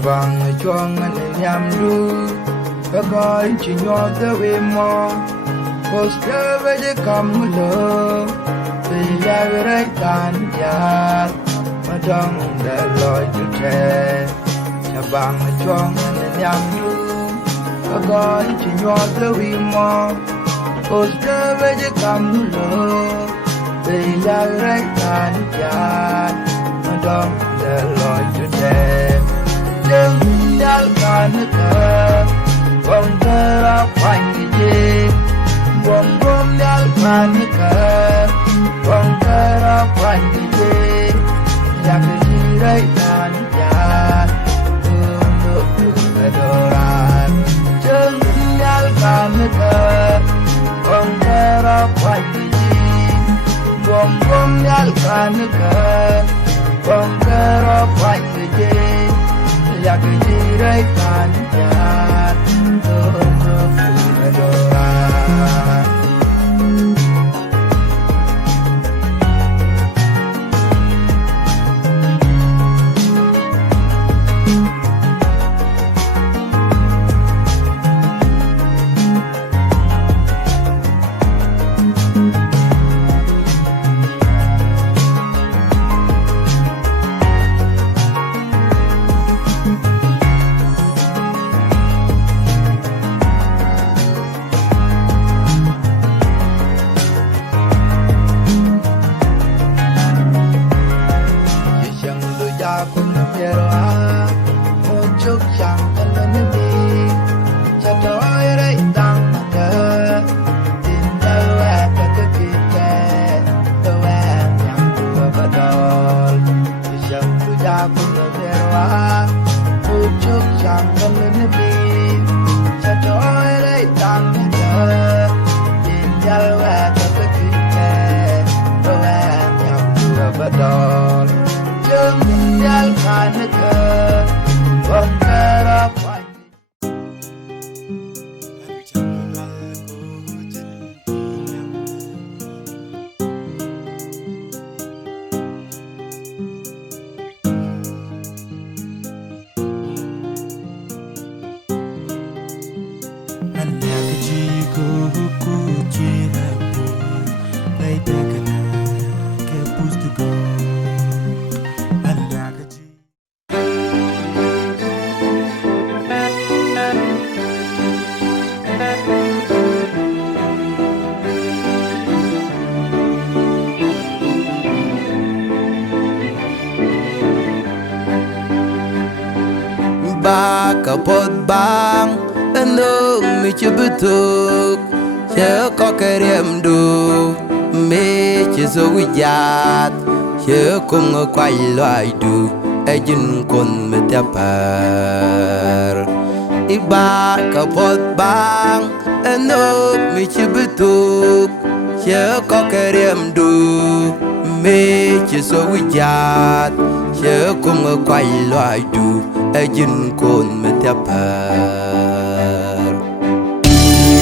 Chabang chuang and yam do. The boy chin of the way more. Poster where they come low. The yard can yard. Madong the Lord to tell. Chabang chuang and yam do. The boy chin of the way more. Poster where they come low. The yard can yard. Madong the Lord to tell. Dal kanaka bom tera pangi bom bom dal kanaka bom tera pangi yak jirai kan ya untuk kedoran dal kanaka bom tera pangi bom bom dal kanaka bom tera pangi yak jirai kan ya untuk kedoran. Kapot bang endo mi chubutuk che kokerem du me che so wijat che kum kwai loi du ejin kon me tapar iba kapot bang endo mi chubutuk che kokerem du me che so wijat che kum kwai loi du ejin kon me tapar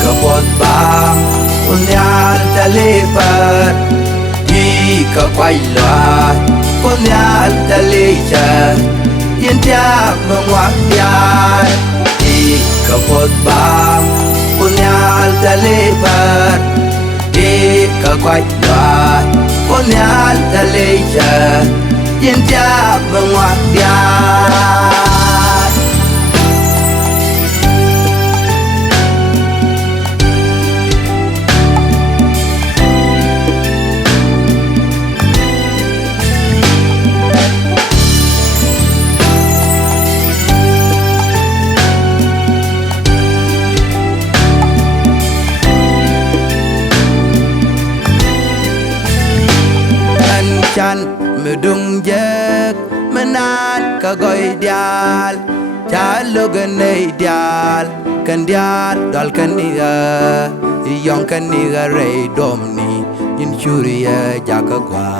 kapot bang unyal talipat di ka kwaila unyal talicha yentia mengwakya di kapot bang unyal talipat di ka kwaila unyal talicha yentia mengwakya chan medung jek menat ka goy dial chalo ganay dial kan dial dal kaniga yong kaniga rey domni yin churiya jakagwa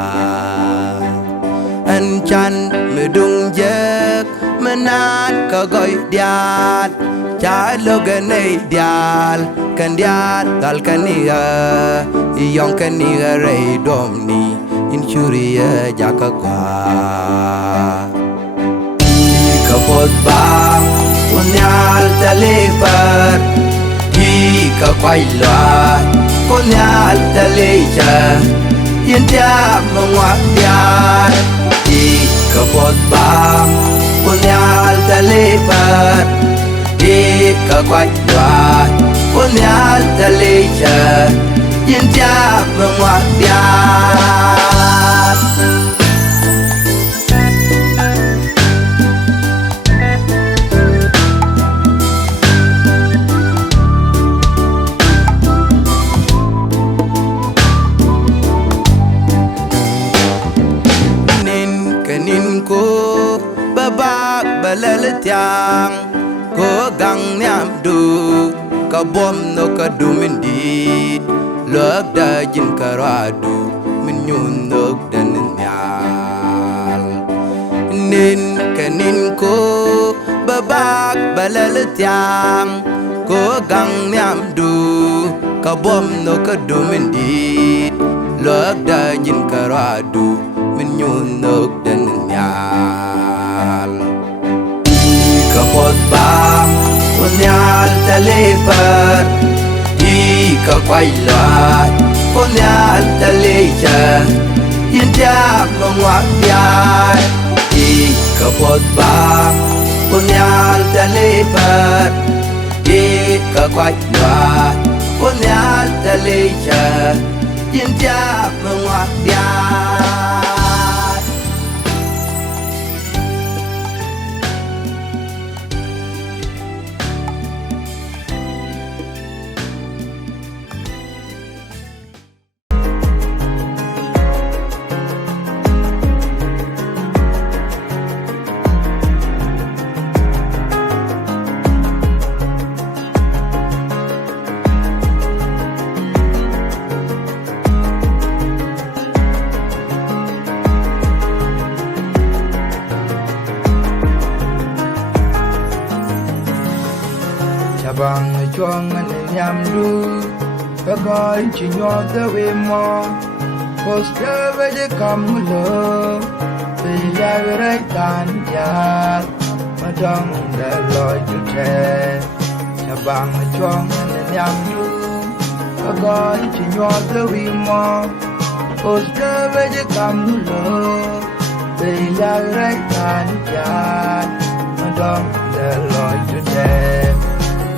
an chan medung jek menat ka goy dial chalo ganay dial kan dial dal kaniga yong kaniga rey domni in churiya jakagwa kapot bang kunyal talipat di ka quay loạt kunyal talicha yên cha mengwak dia di kapot bang kunyal talipat di ka quay loạt kunyal talicha yên cha mengwak dia nin ko babak balal tiang ko gang nyam du ka bom no ka du min di lok da jin ka radu min nyun nok dan nyal nin ko babak balal tiang ko gang nyam du ka bom no ka du min di lok da jin ka radu min nyun nok dan nyal kapot bang kunyal talipat di ka quay loạt kunyal talicha yên cha mengwak dia di kapot bang kunyal talipat di ka quay loạt kunyal talicha yên cha mengwak dia bang chuang an yam du ka gai chi nyo the we mo cos the we de kam lo te ya re tan ya ma dong the loi tu te cha bang chuang an yam du ka gai chi nyo the we mo cos the we de kam lo te ya re tan ya ma dong the loi tu te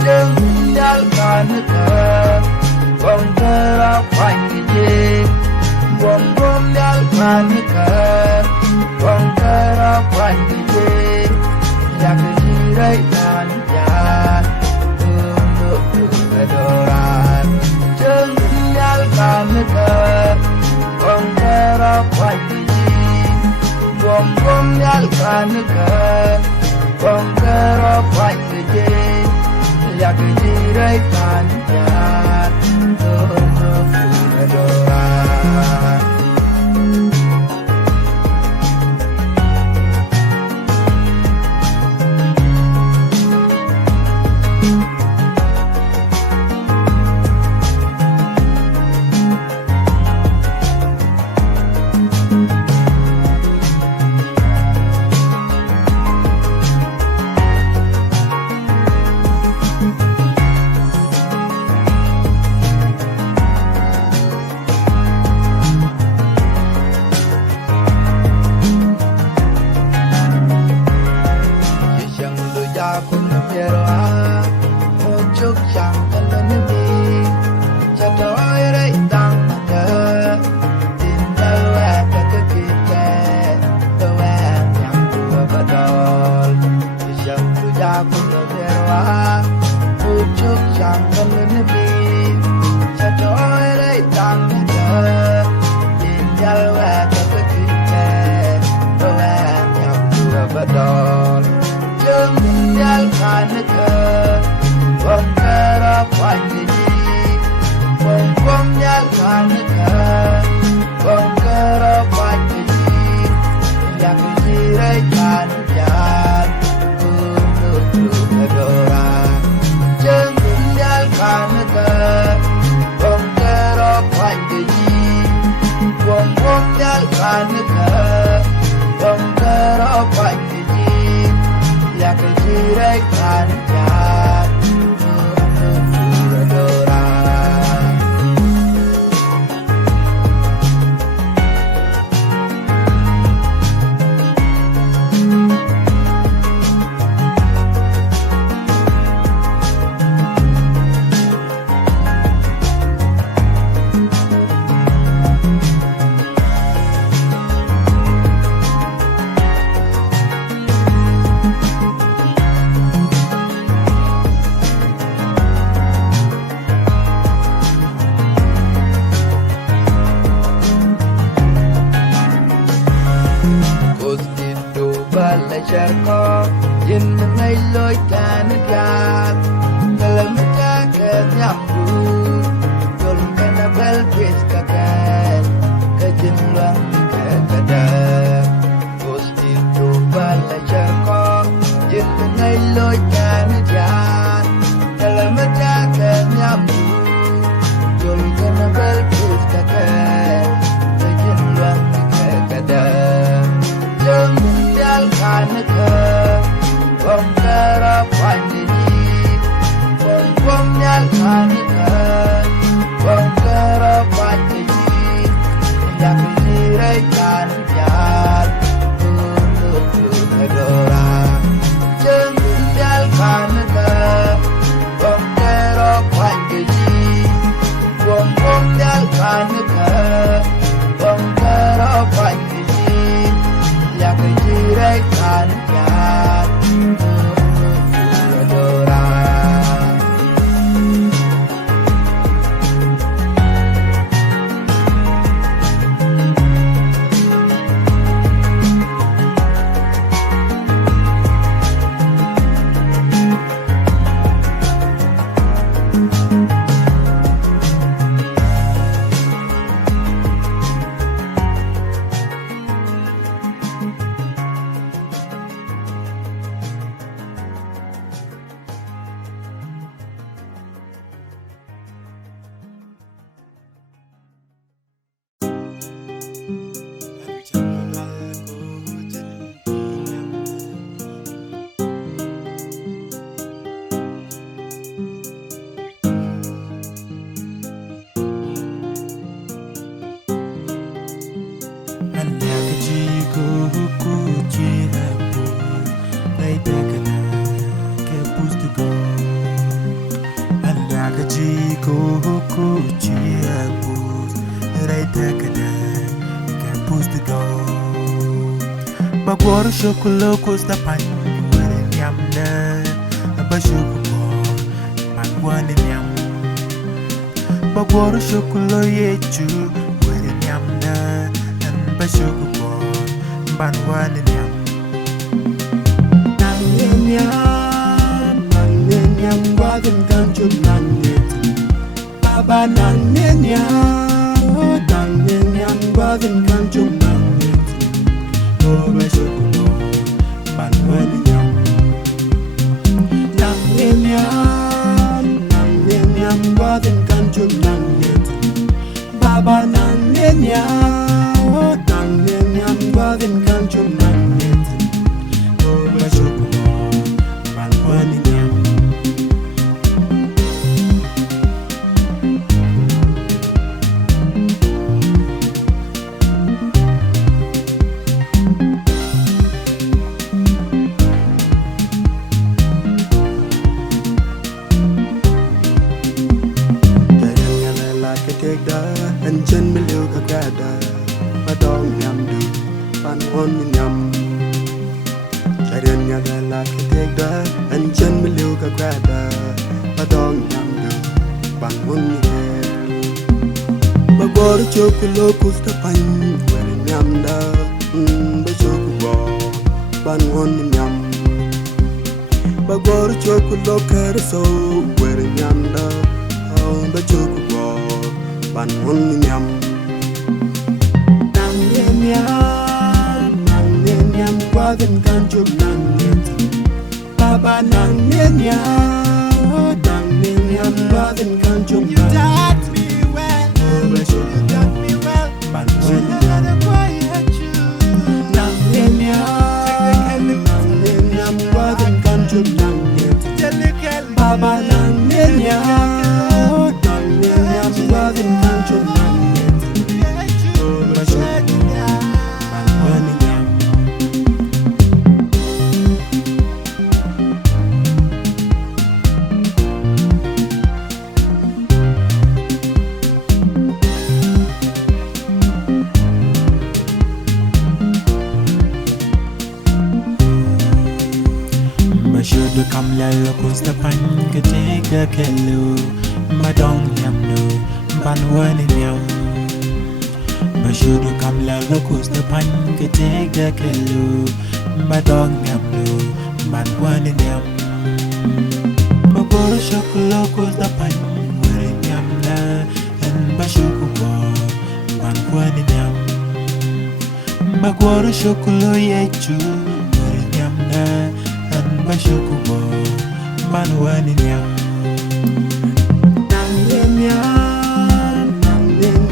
Đừng nhal can cơ bom cơ ra quanh đi bom bom nhal can cơ bom cơ ra quanh đi ya cái gì đấy can ya adoran đừng nhal can cơ bom cơ ra quanh đi bom bom nhal can cơ bom cơ ra quanh đi ya que direi cantar todo adorar jirai kan ya dora bala charko yin ngay lối can gat dalam jaga nyamdu tol kana bel pis kakan kajinlang kada posti tu bala charko yin ngay lối can gat dalam jaga nyamdu tol kana bel pis kakan kajinlang kada kanaka bongkara pandini bongnyal kanaka bongkara pandini yang jirai kan yar adora jenggal kanaka bongkara pandini bongnyal kanaka bongkara pandini yang jirai kan yar adora Bagwaro shokolo kosta pan wele nyamna abashoko bagwane nyam Bagwaro shokolo yechu wele nyamna abashoko bagwane nyam Nanyam wagen kanchum nanet Baba nanyam wagen kanchum nanet Oh, my chocolate, but when yam, wasn't country nugget. Baba Nanya, oh, yam, wasn't country nugget. Oh, my chocolate, but when yam. And chân me liu ka grada ba dong nyam du pan on nyam Charian nya la ka tek da and chân me liu ka grada ba dong nyam du pan on ba gor chokulo kusta pan wer nyam da ba chokulo pan on nyam ba gor chokulo kar so wer nyam da ba chokulo ban hun nyam nang nyam qua gần can chụp nang nyam baba nang nyam qua gần can chụp nang me well you got me well ban hun nyam nang nyam qua gần can chụp nang lalo kusta pan ketiga kelu madong nyam no ban wani nyam Bashudu kam lalo kusta pan ketiga kelu madong nyam no ban wani nyam Magoro shokolo kusta pan wani nyam na en bashuku bo ban wani nyam Magoro shokolo yechu wani nyam na en bashuku bo ban wani nyam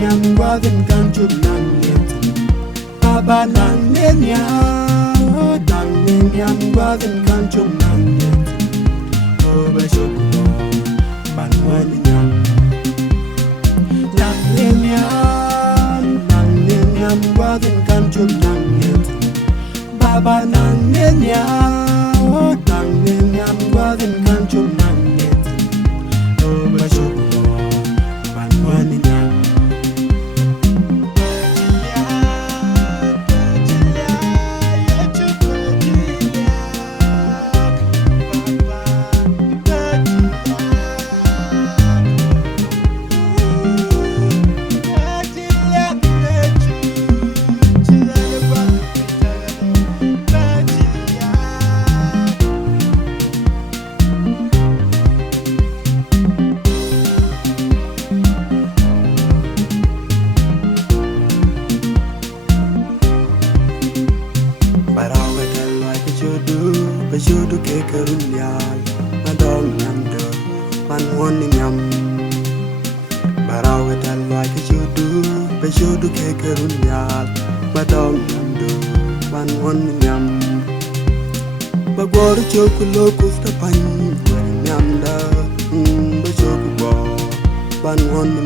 Nang wagen kan chuk nang yetin Baba nang wagen kan chuk nang yetin Oh bashuku bo ban wani nyam Nang wagen kan chuk nang yetin Baba nang wagen kan chuk nang yetin Oh bashuku bo ban wani nyam Bashudu ke karunyal madong nyam do man woni nyam barawe talwa ke bashudu ke karunyal madong nyam do man woni nyam bagor chokulo kusta pan nyam da bashudu bo man woni